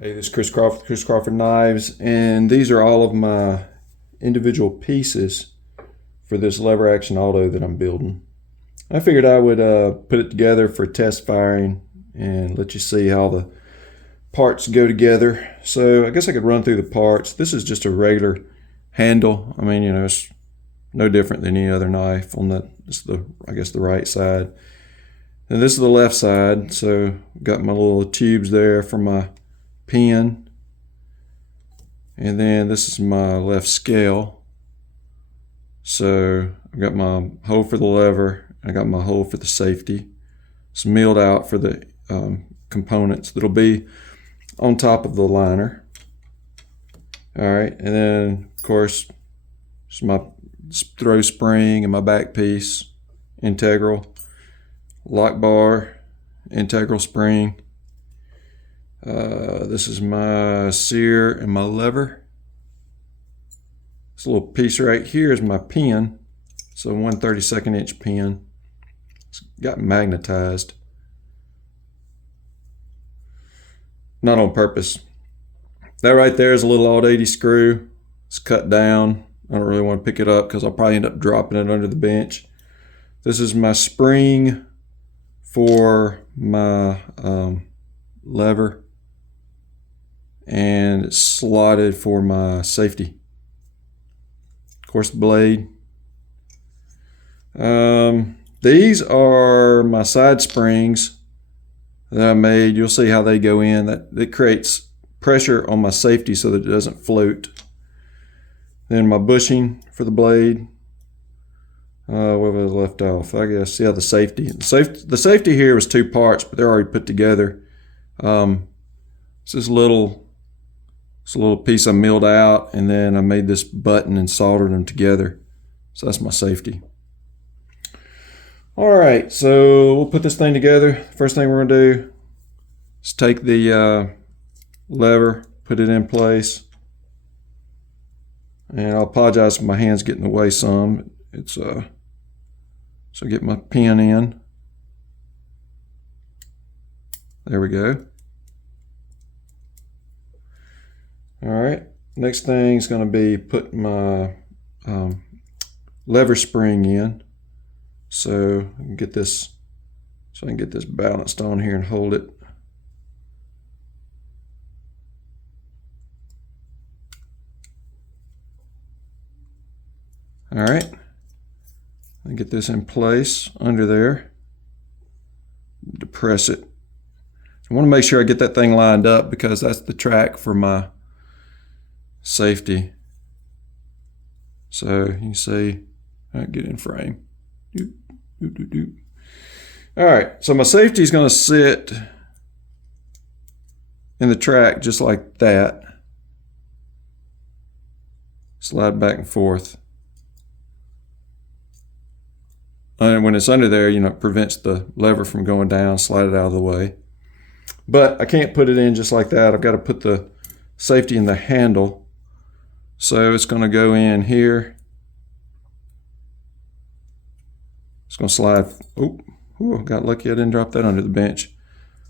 Hey, this is Chris Crawford, Chris Crawford Knives, and these are all of my individual pieces for this lever action auto that I'm building. I figured I would put it together for test firing and let you see how the parts go together. So I guess I could run through the parts. This is just a regular handle. I mean, it's no different than any other knife on I guess the right side. And this is the left side, so got my little tubes there for my pin, and then this is my left scale. So I've got my hole for the lever, I got my hole for the safety. It's milled out for the components that'll be on top of the liner. All right, and then of course it's my throw spring and my back piece, integral, lock bar, integral spring. This is my sear and my lever. This little piece right here is my pin. So 1/32 inch pin. It's got magnetized. Not on purpose. That right there is a little odd 80 screw. It's cut down. I don't really want to pick it up because I'll probably end up dropping it under the bench. This is my spring for my lever, and it's slotted for my safety. Of course, the blade. These are my side springs that I made. You'll see how they go in. That creates pressure on my safety so that it doesn't float. Then my bushing for the blade. What was left off? I guess, yeah, the safety. The safety here was two parts, but they're already put together. It's this little piece I milled out, and then I made this button and soldered them together. So that's my safety. All right, so we'll put this thing together. First thing we're gonna do is take the lever, put it in place. And I'll apologize if my hands get in the way some. So get my pin in. There we go. All right, next thing is going to be put my lever spring in, so I can get this balanced on here and hold it. All right, and get this in place under there. Depress it. I want to make sure I get that thing lined up because that's the track for my safety. So you can see, get in frame. All right, so my safety is going to sit in the track just like that. Slide back and forth. And when it's under there, it prevents the lever from going down, slide it out of the way. But I can't put it in just like that. I've got to put the safety in the handle. So it's going to go in here. It's going to slide. Oh, got lucky I didn't drop that under the bench.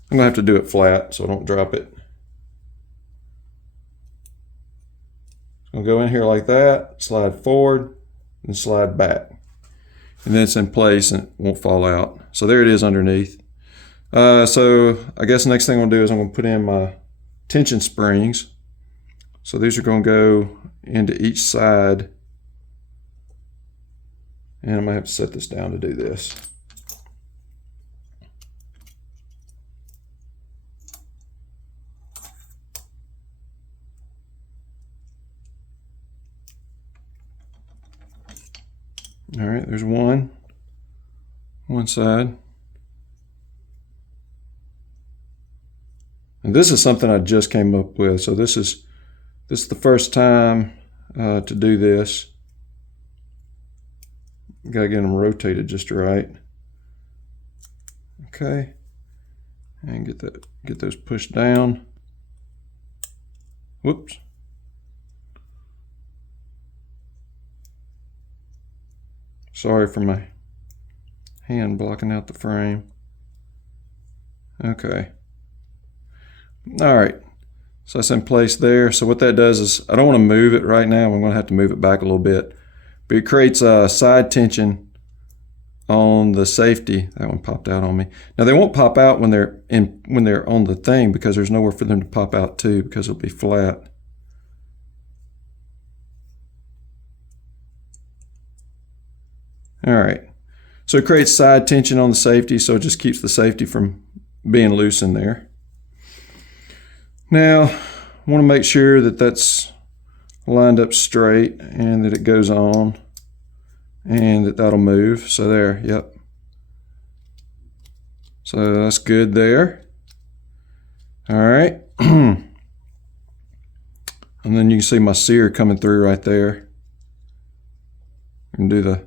I'm going to have to do it flat so I don't drop it. It's going to go in here like that, slide forward, and slide back. And then it's in place and it won't fall out. So there it is underneath. So I guess the next thing I'm going to do is I'm going to put in my tension springs. So these are going to go into each side. And I might have to set this down to do this. All right, there's one side. And this is something I just came up with. So this is the first time to do this. Gotta get them rotated just right. Okay, and get those pushed down. Whoops. Sorry for my hand blocking out the frame. Okay. All right. So that's in place there. So what that does is, I don't want to move it right now. I'm going to have to move it back a little bit. But it creates a side tension on the safety. That one popped out on me. Now they won't pop out when they're on the thing, because there's nowhere for them to pop out to, because it'll be flat. All right. So it creates side tension on the safety, so it just keeps the safety from being loose in there. Now, I want to make sure that that's lined up straight and that it goes on and that'll move. So there, yep. So that's good there. All right. And then you can see my sear coming through right there. And do the...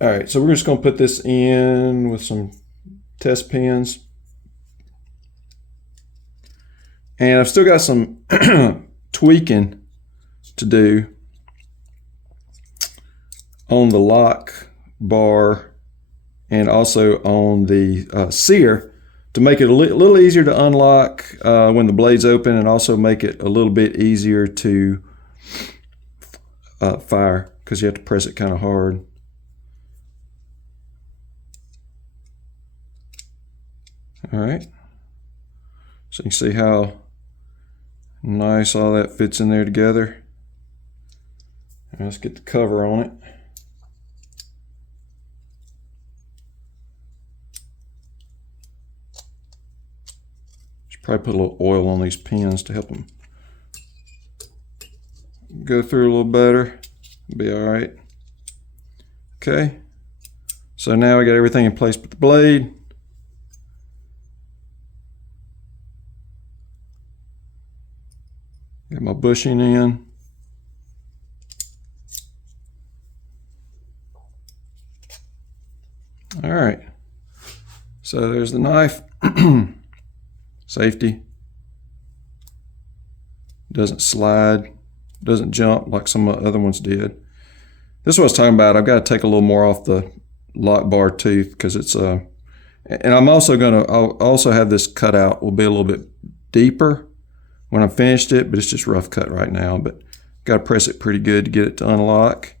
All right, so we're just going to put this in with some test pins. And I've still got some tweaking to do on the lock bar and also on the sear to make it a little easier to unlock when the blade's open, and also make it a little bit easier to fire, because you have to press it kind of hard. All right, so you can see how nice all that fits in there together. And let's get the cover on it. Should probably put a little oil on these pins to help them go through a little better. It'll be all right. Okay, so now we got everything in place with the blade. Got my bushing in. All right, so there's the knife. Safety. Doesn't slide, doesn't jump like some of the other ones did. This is what I was talking about. I've got to take a little more off the lock bar tooth, because it's and I'm also I'll also have this cut out, will be a little bit deeper when I finished it, but it's just rough cut right now. But got to press it pretty good to get it to unlock.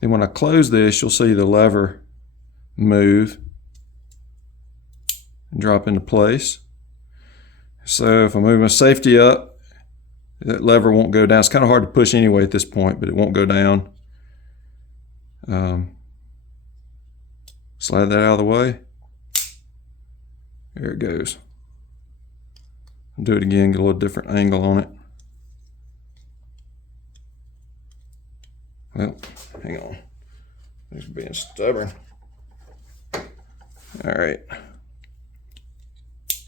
Then when I close this, you'll see the lever move and drop into place. So if I move my safety up, that lever won't go down. It's kind of hard to push anyway at this point, but it won't go down. Slide that out of the way. There it goes. Do it again, get a little different angle on it. Well, hang on. It's being stubborn. All right.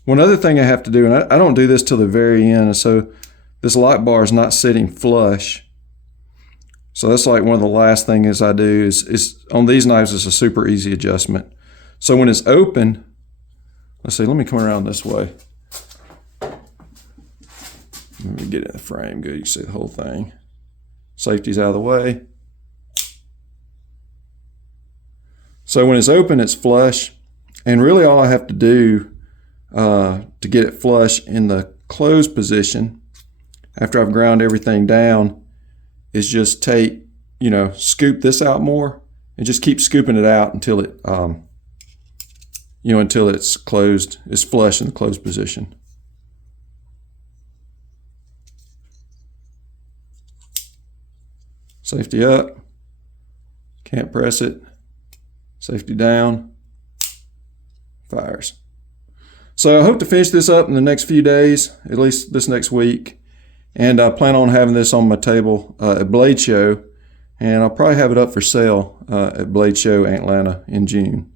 One other thing I have to do, and I don't do this till the very end, so this lock bar is not sitting flush. So that's like one of the last things I do is on these knives, it's a super easy adjustment. So when it's open, let's see, let me come around this way. Let me get it in the frame good, you can see the whole thing. Safety's out of the way. So when it's open, it's flush. And really all I have to do to get it flush in the closed position, after I've ground everything down, is just take, scoop this out more and just keep scooping it out until it, until it's closed, it's flush in the closed position. Safety up, can't press it, safety down, fires. So I hope to finish this up in the next few days, at least this next week. And I plan on having this on my table at Blade Show, and I'll probably have it up for sale at Blade Show Atlanta in June.